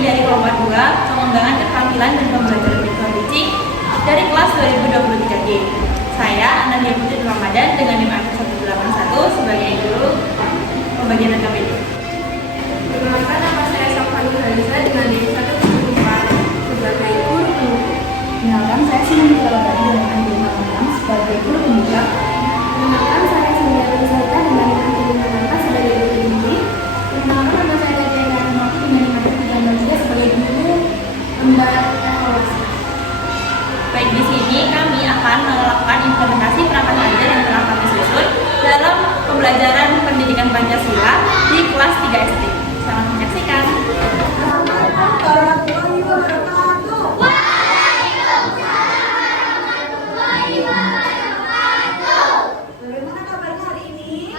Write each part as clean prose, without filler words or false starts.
dari kelompok 2 pengembangan keterampilan dan pembelajaran metodologi dari kelas 2023G. Saya Analia Putri Ramadan dengan NIM 181 sebagai guru pembagian AKPD. Perkenalkan, nama saya Safani Halisa dengan NIM 174 sebagai guru penutur. Perkenalkan, saya Sinani Kalabari dengan NIM 56 sebagai guru pembicara. Perkenalkan, saya Sindiara Rizalta dengan NIM 56 sebagai guru pendidik. Perkenalkan, nama saya Dajjal Rahmati dengan NIM 133 sebagai guru pembicara evaluasi. Baik, di sini kami akan melakukan implementasi perangkat ajar yang telah kami susun dalam pembelajaran pendidikan Pancasila di kelas 3 SD. Selamat menyaksikan. Bagaimana kabarnya hari ini?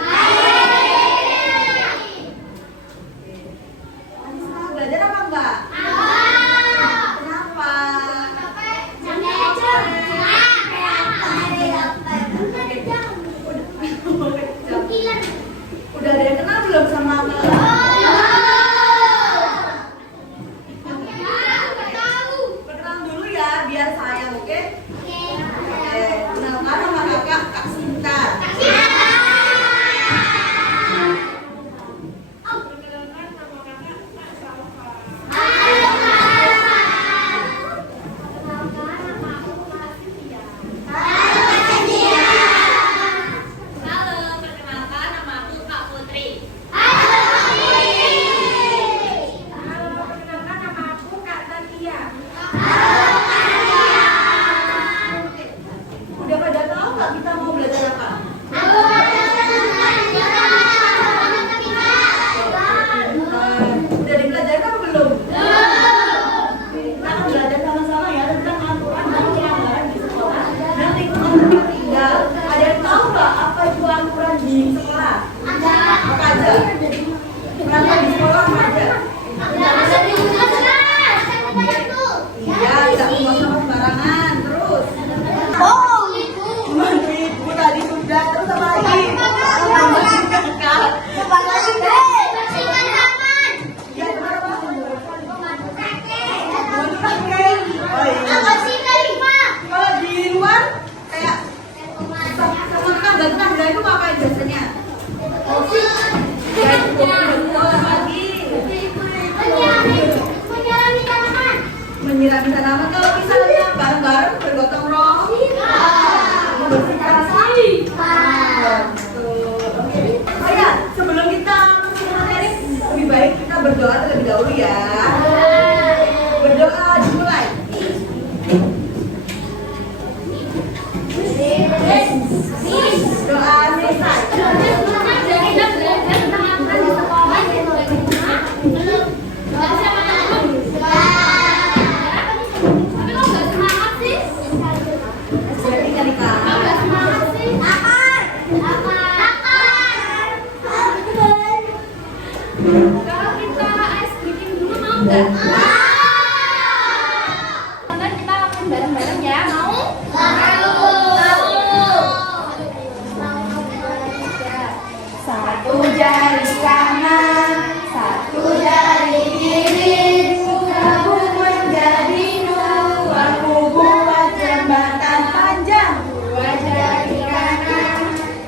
Masih semangat belajar apa enggak? Kenapa? Udah ada yang kenal belum sama Perkenalan dulu ya, biar sayang, oke? Oke, kenalkan nama kakak Kak Sinta. Perkenalkan nama kakak Kak Salva. Halo, perkenalkan nama aku Kak Putri. Halo, perkenalkan nama aku Kak Tatia. Udah pada tahu nggak kita mau belajar apa? Udah dipelajari apa belum? Kita akan belajar sama-sama ya tentang aturan dan pelanggaran di sekolah dan lingkungan tempat tinggal. Ada yang tahu nggak apa itu aturan di sekolah? Apa aja? Pelanggaran di sekolah apa aja? Iya, tidak buang sampah sembarangan. Terus? Mandu ibu tadi sudah. Terus apa lagi? Kakak. Iya, benar apa? Oh iya. Kalau di luar kayak sama tetangga itu ngapain biasanya? Ya itu apa lagi? Menyirami tanaman. Kalau misalnya bareng-bareng bergotong royong membersihkan sampah. Oke. Oh ya, sebelum kita masuk ke materi, lebih baik kita berdoa terlebih dahulu ya. Berdoa dimulai. Doa selesai. Berarti kan Kak. Kalau kita ice breaking dulu mau nggak? Ntar kita lakukan bareng-bareng ya, mau? Satu jari kanan, satu jari kiri, gabung menjadi dua, ku buat jembatan panjang. Dua jari kanan,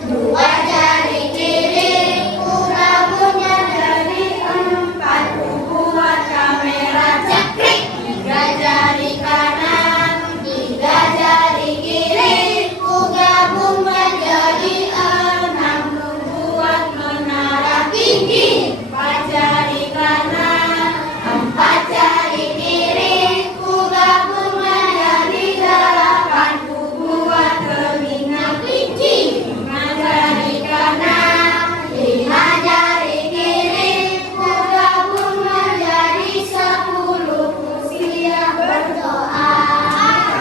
dua jari kiri, ku gabung menjadi empat, ku buat kamera cekrik. Tiga jari kanan, tiga jari kiri, ku gabung menjadi enam, ku buat menara tinggi. Empat jari kanan, empat jari kiri, ku gabung menjadi delapan, ku buat telinga kelinci. Lima jari kanan, lima jari kiri, ku gabung menjadi 10, ku siap berdoa.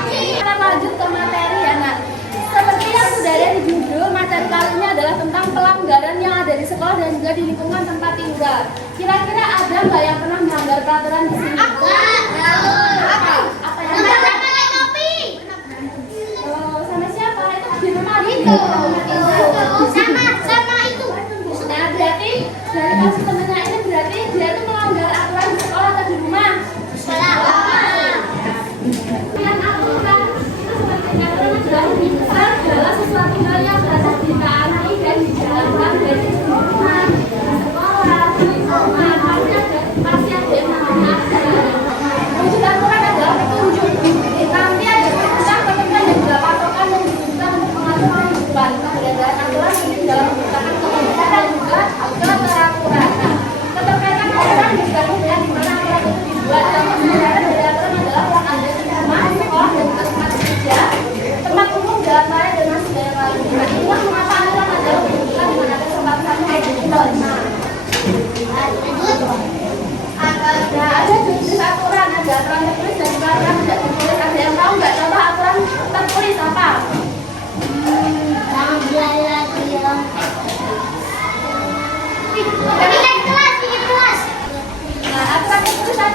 Kita lanjut ke materi ya, Nak. Seperti yang sudah ada di judul, materi kali ini adalah tentang pelanggaran yang ada di sekolah dan juga di lingkungan tempat tinggal. Kira-kira ada nggak yang pernah melanggar peraturan di sini? Apa yang sama siapa? Itu di rumah itu. Sama itu. Nah, berarti dari kasus temennya ini berarti dia itu melanggar aturan di sekolah atau di rumah?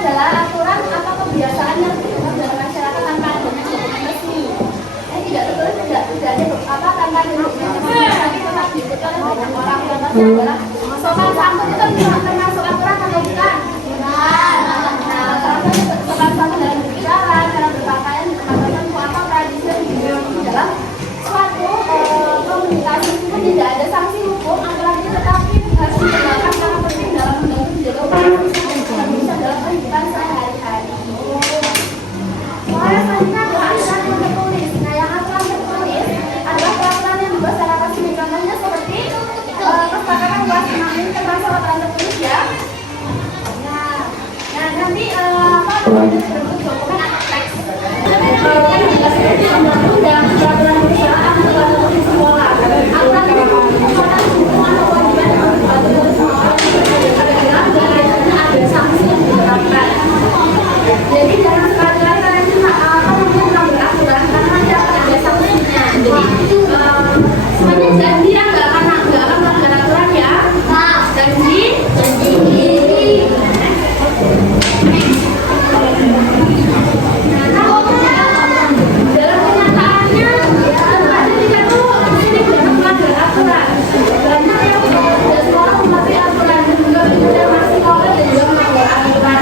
adalah aturan atau kebiasaan yang berkembang dalam masyarakat tanpa adanya dokumen resmi. Tidak tertulis, tidak ada apa tanpa ada dokumen resmi, tapi tetap diikuti oleh banyak orang. Contohnya adalah sopan santun itu termasuk aturan atau bukan? Nah, salah satu sopan santun dalam berbicara, cara berpakaian, berpakaian atau tradisi dalam suatu komunikasi itu tidak ada sanksi hukum, apalagi tetapi harus ditegakkan karena penting dalam membantu menjaga hubungan bisa dalam kehidupan sehari-hari. Soalnya selanjutnya adalah aturan yang tertulis. Nah, yang aturan tertulis adalah peraturan yang dibuat secara resmi. Contohnya seperti kesepakatan kelas 6 ini termasuk aturan tertulis ya. Nah, nanti apa namanya berbentuk dokumen atau teks. Yang dijelaskan di undang-undang peraturan perusahaan atau peraturan sekolah. Aturan itu merupakan hukuman atau kewajiban yang harus dibuat oleh sekolah. Ada sanksi yang diterapkan. Jadi jangan sekali-kali kalian kurang beraturan karena nanti akan ada sanksinya. Jadi semuanya janji ya nggak akan melanggar aturan ya. Janji. Nah, dalam kenyataannya terkadang kita tuh sini banyak melanggar aturan. Banyak yang tidak sekolah mematuhi aturan dan juga tidak masih sekolah dan juga melanggar aturan.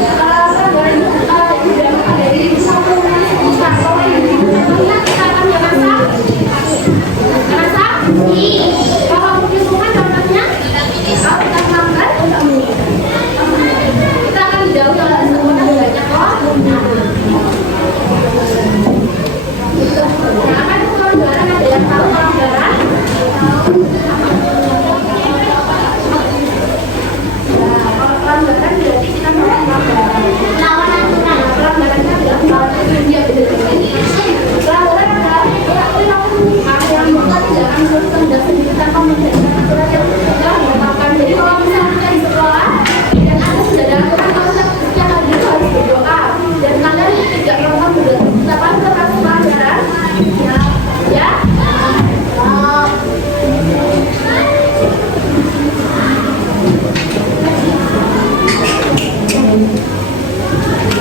Kalau pelanggaran itu tidak ada di satu bukan kalau yang contohnya kita akan masak. Kalau perhitungan contohnya kalau kita melanggar kita akan dijauhi oleh sekolah banyak loh. Nah, apa itu pelanggaran? Ada yang tahu pelanggaran? Kalau pelanggaran berarti kita melakukan lawan aturan. Pelanggarannya adalah melawan aturan dia pelanggaran adalah perilaku yang bukan tidak akan meneruskan dan sendiri tanpa menjadikan aturan yang sudah ditetapkan. Jadi kalau misalnya kita di sekolah dan ada sudah ada aturan kalau setiap hari itu harus berdoa dan kalian tidak melakukan berdoa termasuk pelanggaran ya.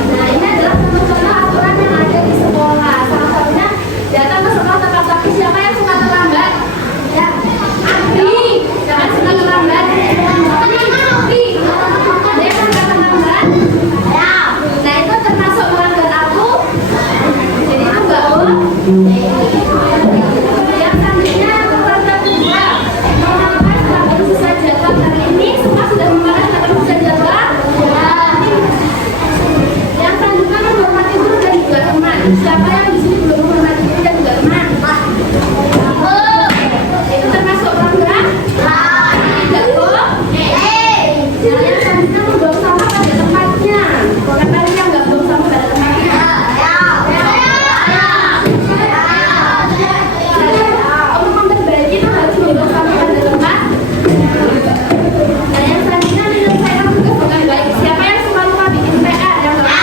Nah, ini adalah contoh-contoh aturan yang ada di sekolah. Salah satunya datang ke sekolah tepat waktu. Siapa yang suka terlambat? Ya, Abi. Jangan suka terlambat. Abi. Ada yang suka terlambat? Ya. Nah, itu termasuk melanggar aku. Jadi itu enggak boleh. Yang selanjutnya aturan kedua. Mengapa setelah selesai jadwal hari ini semua sudah memakai setelah selesai jadwal? Ya. Yang selanjutnya menghormati guru dan juga teman. Siapa yang di sini belum menghormati guru dan juga teman? Itu termasuk pelanggaran? Tidak boleh. Nah, yang selanjutnya membuang sampah pada tempatnya. Siapa yang nggak buang sampah pada tempatnya? Untuk memperbaiki itu harus membuang sampah pada tempat. Nah, yang selanjutnya menyelesaikan tugas dengan baik. Siapa yang suka lupa bikin PR? Yang nggak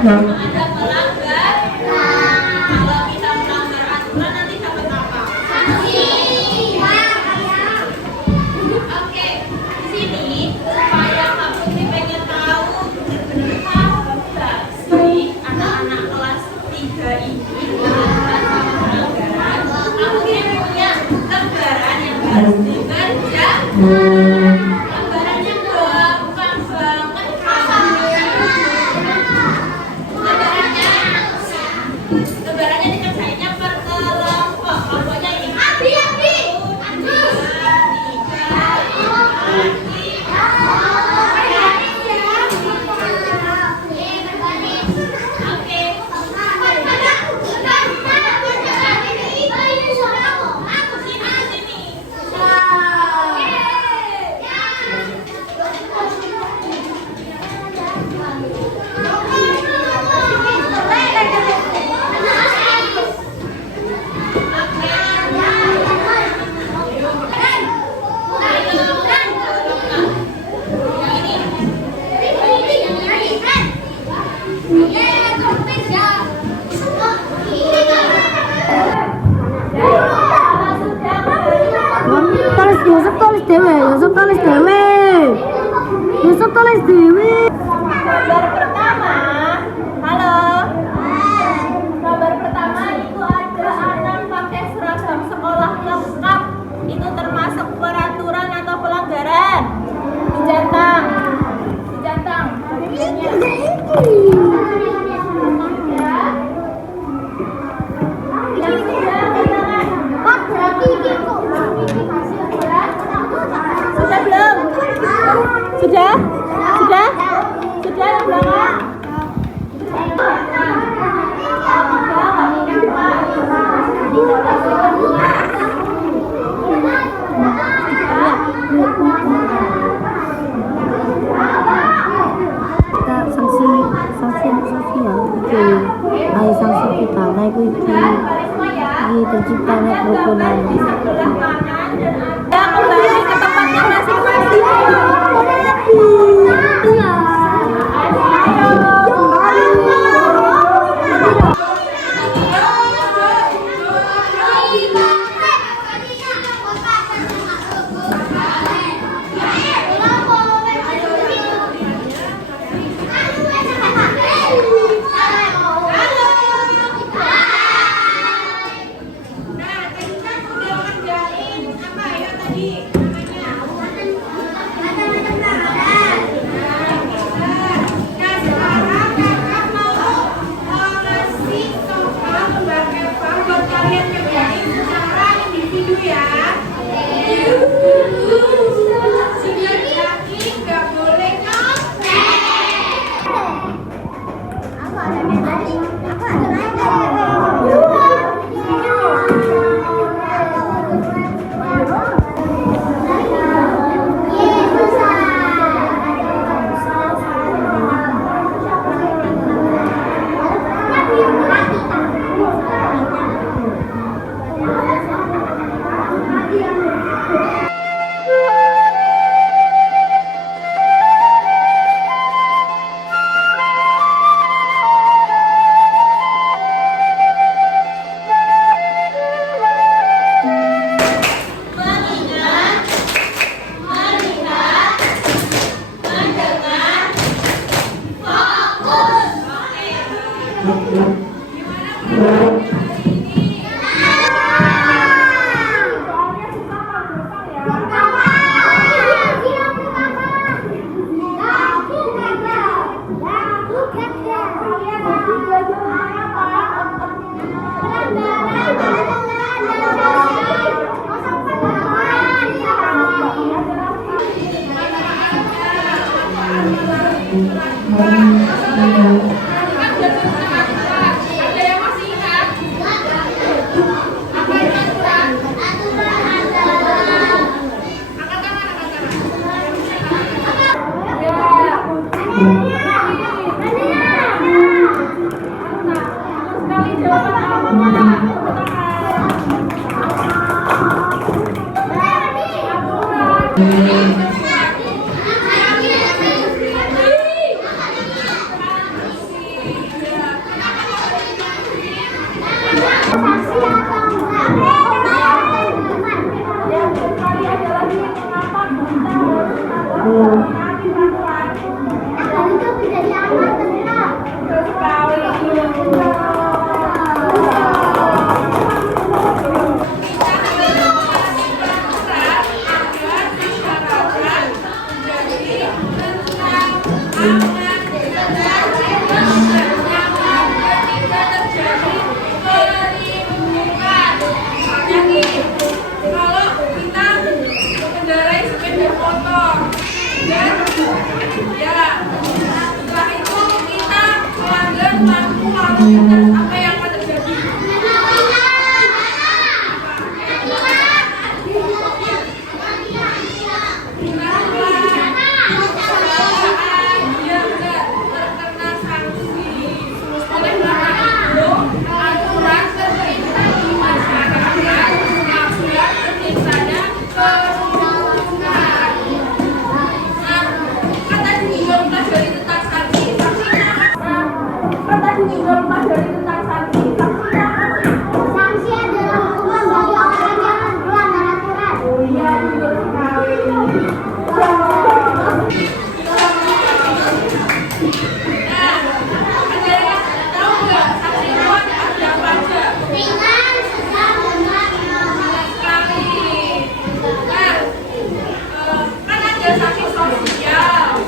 Ada pelanggar. Kalau kita melanggar aturan nanti dapat apa? Sanksi. Oke, di sini supaya kamu pengen tahu benar-benar tahu nggak sih anak-anak kelas 3 ini pelanggaran sama pelanggaran. Kamu ini punya lembaran yang harus dibaca. Lembarannya gampang banget. Lebarannya dikerjainnya per kelompok. Kelompoknya ini. Gambar pertama, halo. Gambar pertama itu ada anak pakai seragam sekolah lengkap. Itu termasuk peraturan atau pelanggaran? Dijantang. Sudah belum? Sudah yang belakang? mengikuti terciptanya kerukunan. Ya, kembali ke tempatnya masing-masing.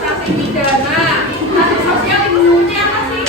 Sanksi pidana. Sanksi sosial itu sebenarnya apa sih?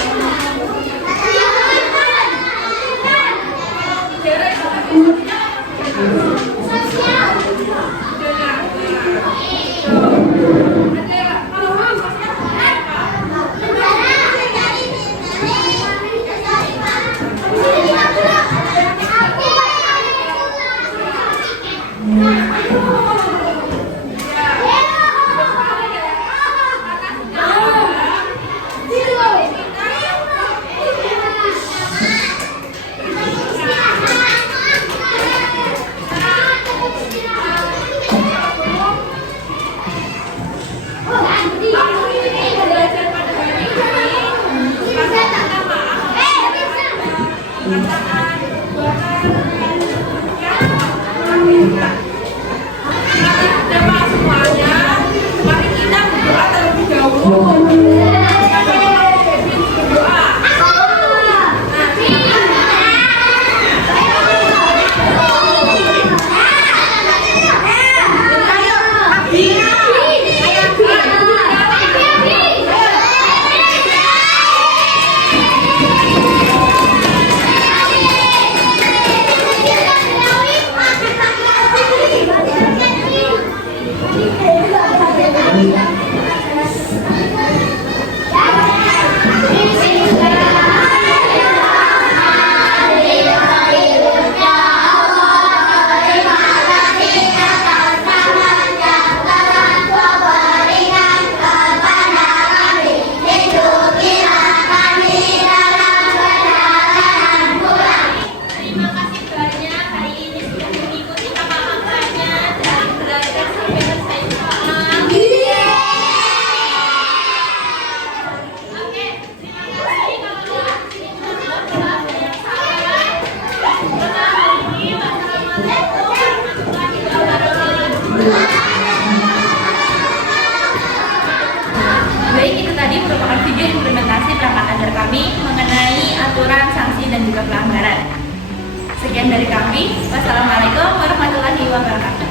perkataan, bahkan Bapak semuanya, mari kita berdoa terlebih dahulu. Berdoa. Terima kasih banyak hari ini sudah mengikuti kakak-kakaknya dan belajar sampai selesai soal. Oke, terima kasih kawan-kawan. Yang sabar. Wassalamualaikum warahmatullahi wabarakatuh. Baik, itu tadi merupakan video implementasi perangkat ajar kami mengenai aturan, sanksi, dan juga pelanggaran. Sekian dari kami. Wassalamualaikum warahmatullahi wabarakatuh.